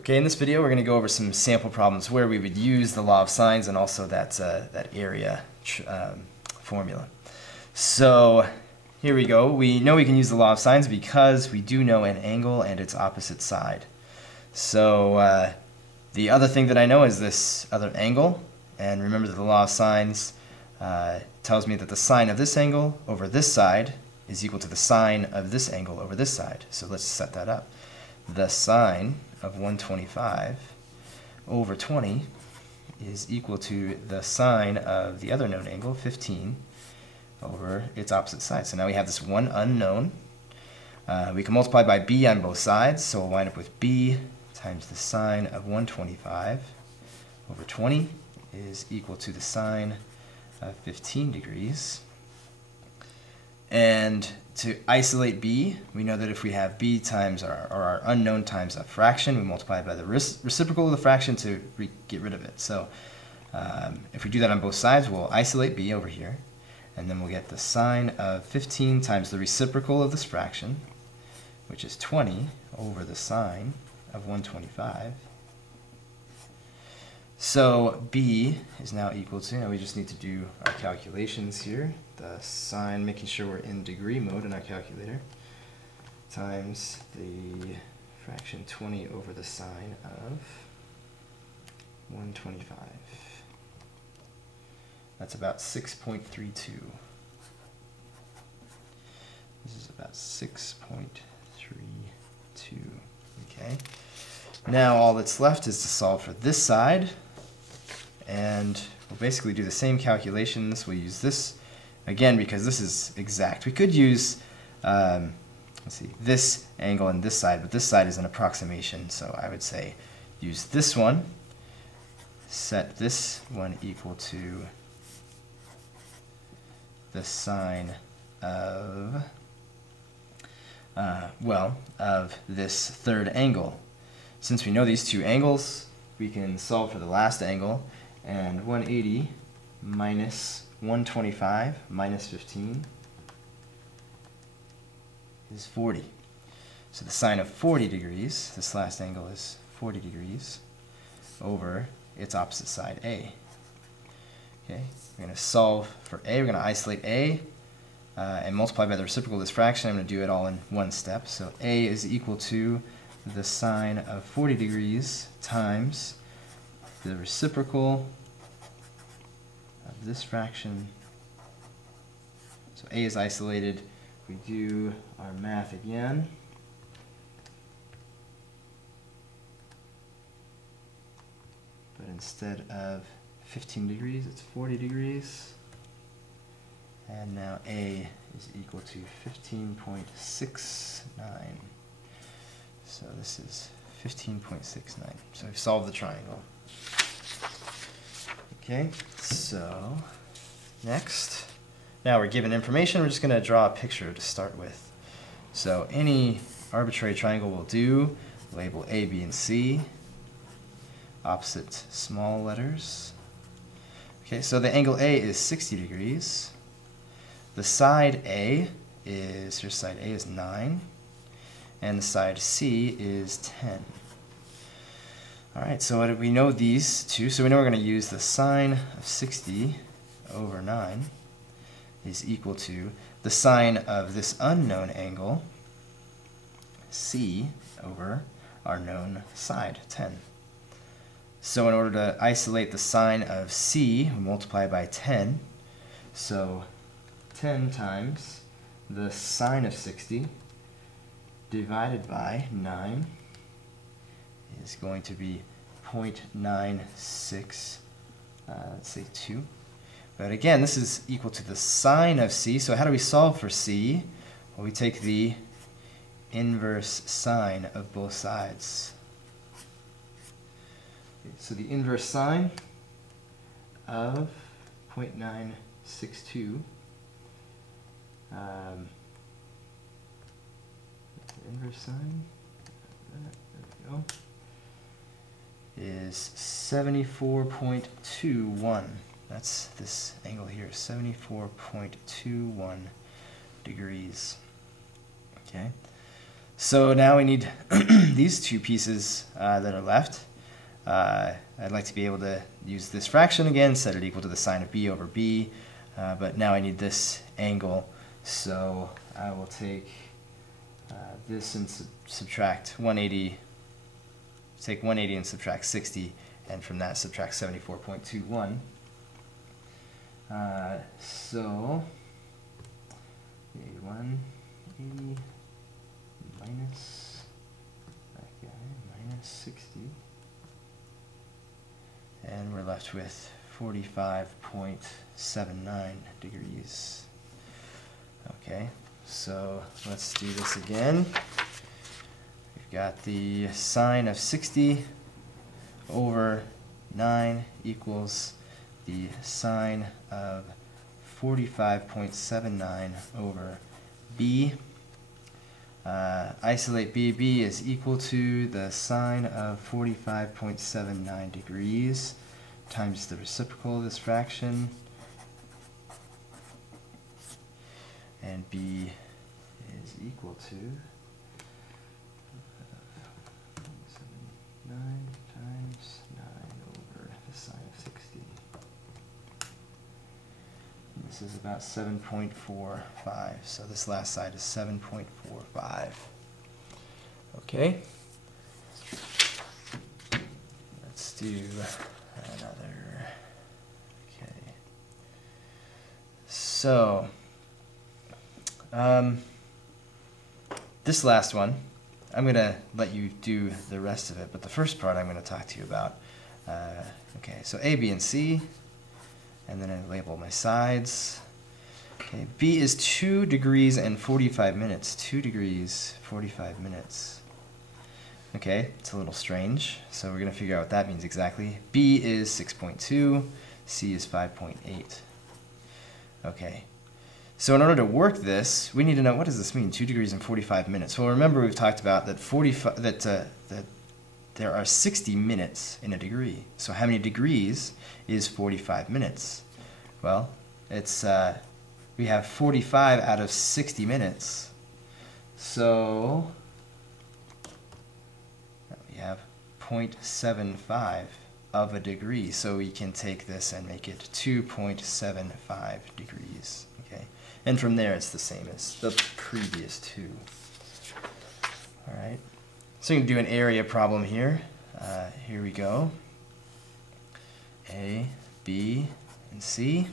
Okay, in this video we're going to go over some sample problems where we would use the law of sines and also that area formula. So here we go. We know we can use the law of sines because we do know an angle and its opposite side. So the other thing that I know is this other angle, and remember that the law of sines tells me that the sine of this angle over this side is equal to the sine of this angle over this side. So let's set that up. The sine of 125 over 20 is equal to the sine of the other known angle, 15, over its opposite side. So now we have this one unknown. We can multiply by b on both sides, so we'll wind up with b times the sine of 125 over 20 is equal to the sine of 15 degrees. And to isolate b, we know that if we have b times our unknown times a fraction, we multiply by the reciprocal of the fraction to get rid of it. So if we do that on both sides, we'll isolate b over here, and then we'll get the sine of 15 times the reciprocal of this fraction, which is 20, over the sine of 125. So b is now equal to, now we just need to do our calculations here, the sine, making sure we're in degree mode in our calculator, times the fraction 20 over the sine of 125. That's about 6.32. This is about 6.32. Okay. Now all that's left is to solve for this side, and we'll basically do the same calculations. We'll use this again because this is exact. We could use let's see, this angle and this side, but this side is an approximation, so I would say use this one, set this one equal to the sine of of this third angle. Since we know these two angles, we can solve for the last angle, and 180 minus 125 minus 15 is 40. So the sine of 40 degrees, this last angle is 40 degrees, over its opposite side, A. Okay, we're going to solve for A. We're going to isolate A and multiply by the reciprocal of this fraction. I'm going to do it all in one step. So A is equal to the sine of 40 degrees times the reciprocal of this fraction. So A is isolated. We do our math again. But instead of 15 degrees, it's 40 degrees. And now A is equal to 15.69. So this is 15.69. So we've solved the triangle. Okay, so next. Now we're given information. We're just going to draw a picture to start with. So any arbitrary triangle will do. Label A, B, and C. Opposite small letters. Okay, so the angle A is 60 degrees. The side A is, here's side A is 9. And the side C is 10. Alright, so we know these two, so we know we're going to use the sine of 60 over 9 is equal to the sine of this unknown angle, C, over our known side, 10. So in order to isolate the sine of C, we multiply by 10. So 10 times the sine of 60 divided by 9 is going to be 0.96, let's say 2. But again, this is equal to the sine of C. So how do we solve for C? Well, we take the inverse sine of both sides. Okay, so the inverse sine of 0.962 inverse sine, there we go, is 74.21. That's this angle here, 74.21 degrees. Okay, So now we need these two pieces that are left. I'd like to be able to use this fraction again, set it equal to the sine of b over b, but now I need this angle, so I will take this and subtract 180, take 180 and subtract 60, and from that subtract 74.21. So 180 minus that guy, minus 60. And we're left with 45.79 degrees. Okay, so let's do this again. We've got the sine of 60 over 9 equals the sine of 45.79 over b. Isolate b. B is equal to the sine of 45.79 degrees times the reciprocal of this fraction, and b is equal to 9 times 9 over the sine of 60. And this is about 7.45, so this last side is 7.45. Okay, let's do another. Okay, so this last one, I'm going to let you do the rest of it, but the first part I'm going to talk to you about. Okay, so A, B, and C, and then I label my sides. Okay, B is 2 degrees and 45 minutes. 2 degrees, 45 minutes. Okay, it's a little strange, so we're going to figure out what that means exactly. B is 6.2, C is 5.8. Okay, so in order to work this, we need to know, what does this mean, 2 degrees and 45 minutes? Well, remember we've talked about that that there are 60 minutes in a degree. So how many degrees is 45 minutes? Well, it's we have 45 out of 60 minutes. So we have 0.75 of a degree. So we can take this and make it 2.75 degrees. Okay, and from there it's the same as the previous two. All right, so you can do an area problem here. Here we go. A, B, and C.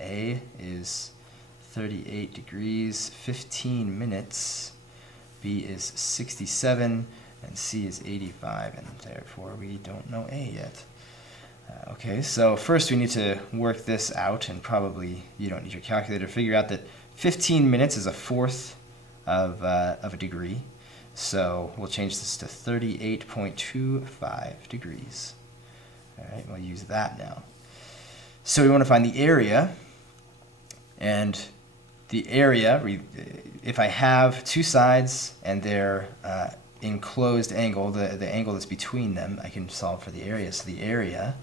A is 38 degrees, 15 minutes. B is 67, and C is 85, and therefore we don't know A yet. Okay, so first we need to work this out, and probably you don't need your calculator to figure out that 15 minutes is a fourth of a degree. So we'll change this to 38.25 degrees. All right, we'll use that now. So we want to find the area, and the area, if I have two sides and their enclosed angle, the angle that's between them, I can solve for the area. So the area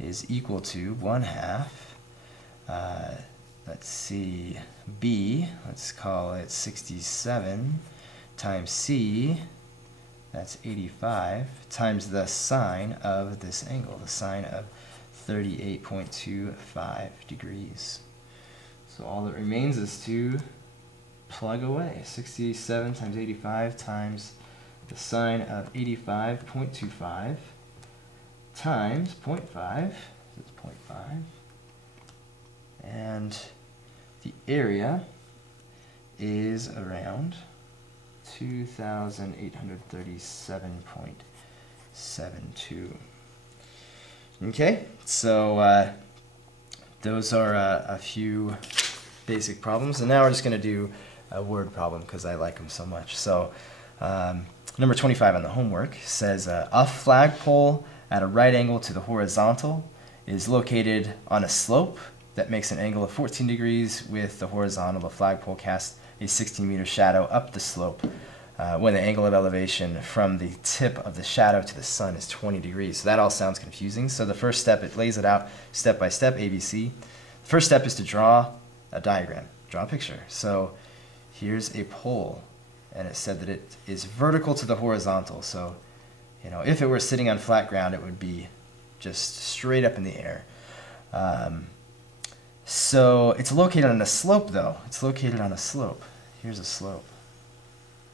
is equal to 1/2, let's see, B, let's call it 67, times C, that's 85, times the sine of this angle, the sine of 38.25 degrees. So all that remains is to plug away. 67 times 85 times the sine of 85.25 times 0.5, so it's 0.5, and the area is around 2,837.72. Okay, so those are a few basic problems, and now we're just going to do a word problem because I like them so much. So number 25 on the homework says a flagpole at a right angle to the horizontal is located on a slope that makes an angle of 14 degrees with the horizontal. The flagpole casts a 16-meter shadow up the slope when the angle of elevation from the tip of the shadow to the sun is 20 degrees. So that all sounds confusing. So the first step, it lays it out step by step, ABC. The first step is to draw a diagram, draw a picture. So here's a pole, and it said that it is vertical to the horizontal. So, you know, if it were sitting on flat ground, it would be just straight up in the air. So it's located on a slope, though. It's located on a slope. Here's a slope,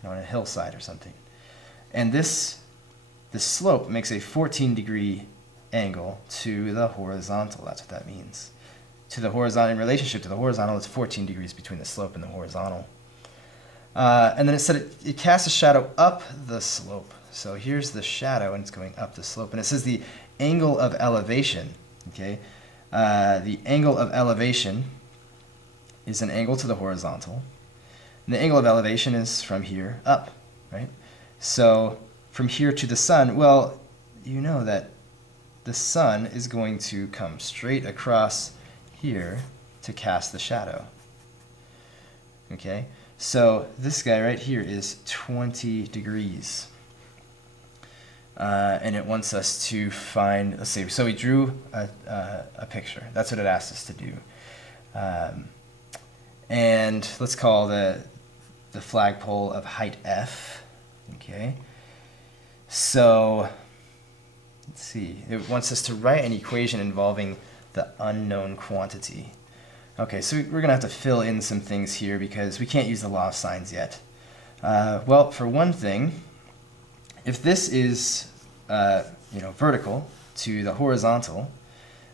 you know, on a hillside or something. And this slope makes a 14-degree angle to the horizontal. That's what that means. To the horizontal, in relationship to the horizontal, it's 14 degrees between the slope and the horizontal. And then it said it casts a shadow up the slope. So here's the shadow, and it's going up the slope. And it says the angle of elevation, okay? The angle of elevation is an angle to the horizontal. And the angle of elevation is from here up, right? So from here to the sun, well, you know that the sun is going to come straight across here to cast the shadow. Okay? So this guy right here is 20 degrees. And it wants us to find, let's see, so we drew a picture. That's what it asked us to do. And let's call the flagpole of height F. Okay? So, let's see, it wants us to write an equation involving the unknown quantity. Okay, so we're going to have to fill in some things here because we can't use the law of sines yet. Well, for one thing, if this is vertical to the horizontal,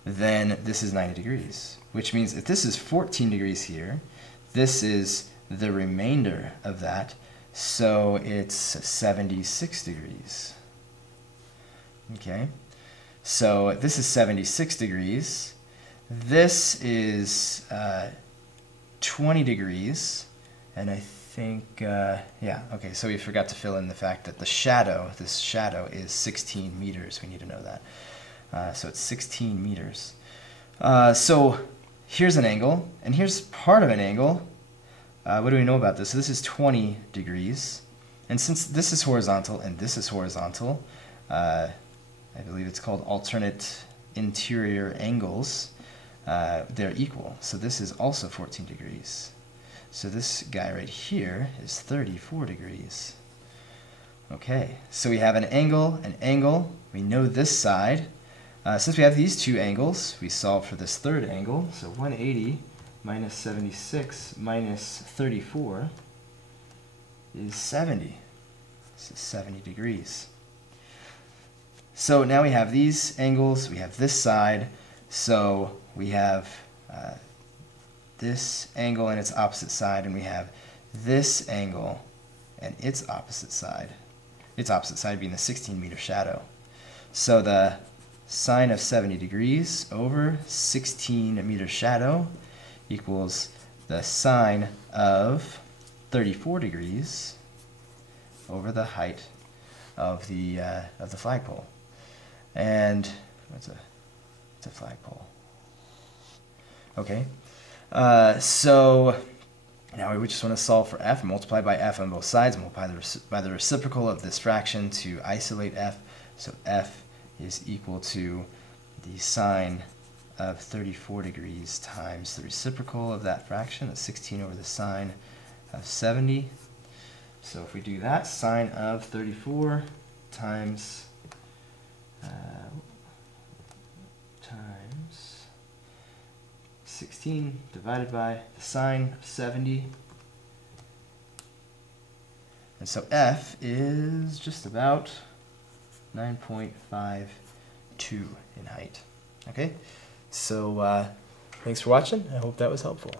then this is 90 degrees, which means if this is 14 degrees here, this is the remainder of that, so it's 76 degrees. Okay? So this is 76 degrees. This is 20 degrees. And I think, yeah, okay, so we forgot to fill in the fact that the shadow, this shadow is 16 meters. We need to know that. So it's 16 meters. So here's an angle, and here's part of an angle. What do we know about this? So this is 20 degrees. And since this is horizontal and this is horizontal, I believe it's called alternate interior angles, they're equal. So this is also 14 degrees. So this guy right here is 34 degrees. Okay, so we have an angle, we know this side. Since we have these two angles, we solve for this third angle. So 180 minus 76 minus 34 is 70. This is 70 degrees. So now we have these angles, we have this side, so we have this angle and its opposite side, and we have this angle and its opposite side. Its opposite side being the 16-meter shadow. So the sine of 70 degrees over 16-meter shadow equals the sine of 34 degrees over the height of the flagpole. And what's a flagpole? Okay, so now we just want to solve for f, multiply by f on both sides, multiply by the reciprocal of this fraction to isolate f. So f is equal to the sine of 34 degrees times the reciprocal of that fraction, that's 16 over the sine of 70. So if we do that, sine of 34 times times 16 divided by the sine of 70. And so f is just about 9.52 in height. Okay, so thanks for watching. I hope that was helpful.